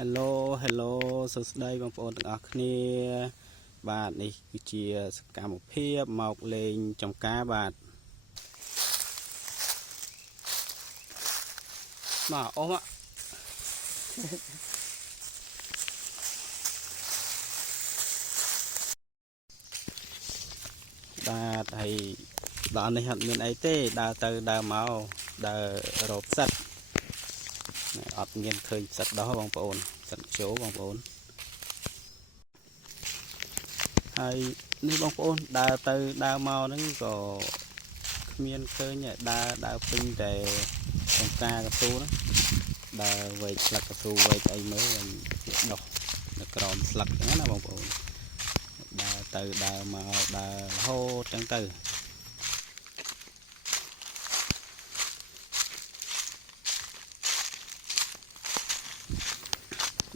Hello Hello សួស្តីបងប្អូនទាំងអស់គ្នាបាទនេះគឺជាសកម្មភាពមកលេងចំការបាទមកអូមកបាទហើយដល់នេះអត់មានអីទេដើរទៅដើរមកដើររកសត្វអត់មានឃើញសត្វដោះបងប្អូនសត្វជោបងប្អូនហើយនេះបងប្អូនដើរទៅដើរមកហ្នឹងក៏គ្មានឃើញដើរពេញតែចំការកស៊ូហ្នឹងដើរវែកស្លឹកកស៊ូវែកអីមើលវាដុះនៅក្រោមស្លឹកហ្នឹងណាបងប្អូនដើរទៅដើរមកដើររហូតចឹងទៅ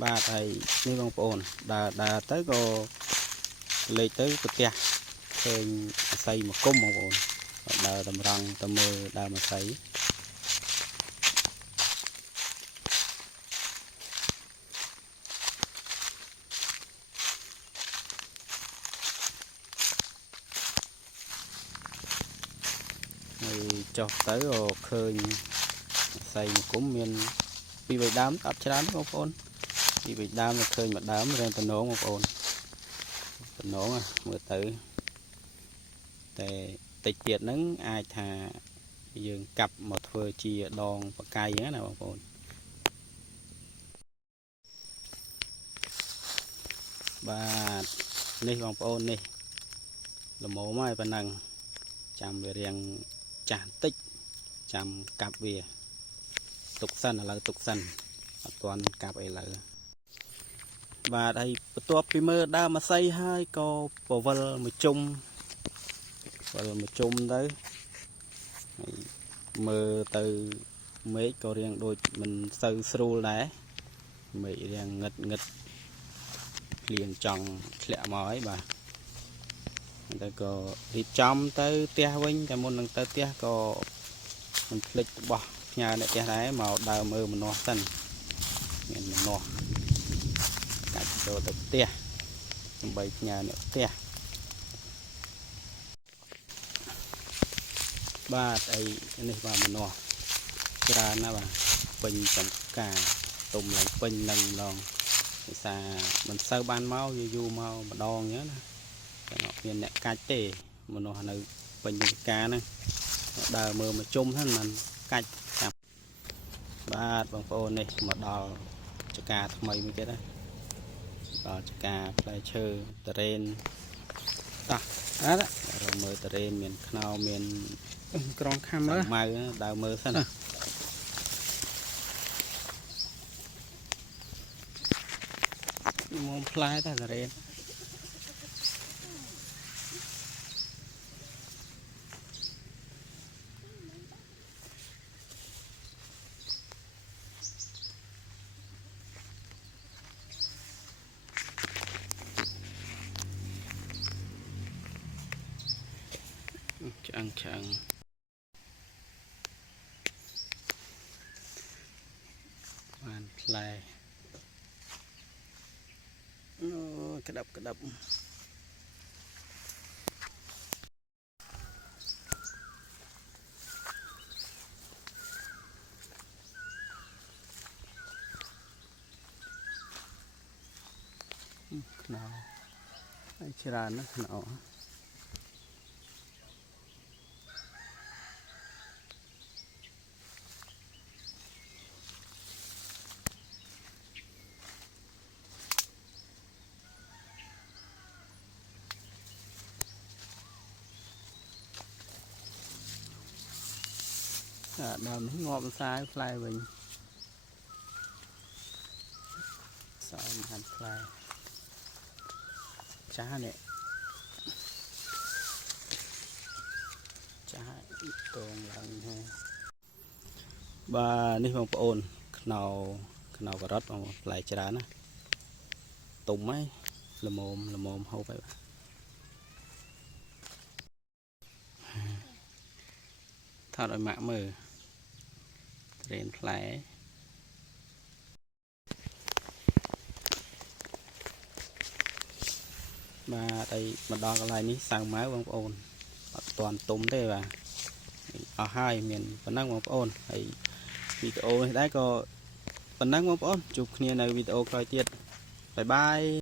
បាទហើយនេះបងប្អូនដើរទៅក៏លេខទៅប្រទះឃើញអាស័យមកគុំបងប្អូនដើរតម្រង់ទៅមើលដើមអាស័យហើយចុះទៅក៏ឃើញអាស័យមកគុំមានពីរបីដើមអត់ច្រើនបងប្អូនពីរបីដើមឃើញមួយដើមរៀងតំណងបងប្អូនតំណងមើលទៅតែតិចទៀតហ្នឹងអាចថាយើងកាប់មកធ្វើជាដងបកាយណាបងប្អូនបាទនេះបងប្អូននេះល្មមហើយប៉ុណ្ណឹងចាំវារៀងចាស់បន្តិចចាំកាប់វាទុកសិនឥឡូវទុកសិនអត់ទាន់កាប់អីឡើយបាទហើយបន្ទាប់ពីមើលដើមអាស័យហើយក៏ពវល់មួយជុំទៅហើយមើលទៅមេឃក៏រៀងដូចមិនសូវស្រួលដែរមេឃរៀងងឹតភ្លៀងចង់ធ្លាក់មកហើយបាទតែក៏រៀបចំទៅផ្ទះវិញតែមុននឹងទៅផ្ទះក៏មិនភ្លេចរបស់ផ្ញើអ្នកផ្ទះដែរមកដើរមើលម្នាស់សិនមានម្នាស់កាច់ចូលទៅផ្ទះដើម្បីផ្ញើអ្នកផ្ទះបាទអីនេះបាទម្នាស់ច្រើនណាស់បាទពេញចំការទុំឡើងពេញនឹងម្ដងភាសាមិនសូវបានមកយូរមកម្ដងអញ្ចឹងណាតែអត់មានអ្នកកាច់ទេម្នាស់នៅពេញចំការហ្នឹងដើរមើលមកជុំហ្នឹងមិនកាច់ចាប់បាទបងប្អូននេះមកដល់ចការថ្មីមួយទៀតណាដល់ចការផ្លែឈើតរេនតោះអត់រមើលតរេនមានខ្នោមានក្រងខាំមើលម៉ៅដើរមើលសិនមកផ្លែតែតរេនឆ្អឹងបានផ្លែអូក្តាប់ខ្នោហើយច្រើនណាស់ខ្នោដើមនេះងាប់សាយផ្លែវិញសើមហាន់ផ្លែចាស់នេះចាស់តងឡើងហើយបាទនេះបងប្អូនខ្នោការ៉ុតបងផ្លែច្រើនណាទុំហើយល្មមហូបហើយថតឲ្យម៉ាក់មើលត្រេនផ្លែ và đây mà đo cái này ní sang máy bông ôn toàn tôm thế và ở hai miền phần năng bông ôn thì video đấy có phần năng bông ôn chụp kia này video coi tiết bye bye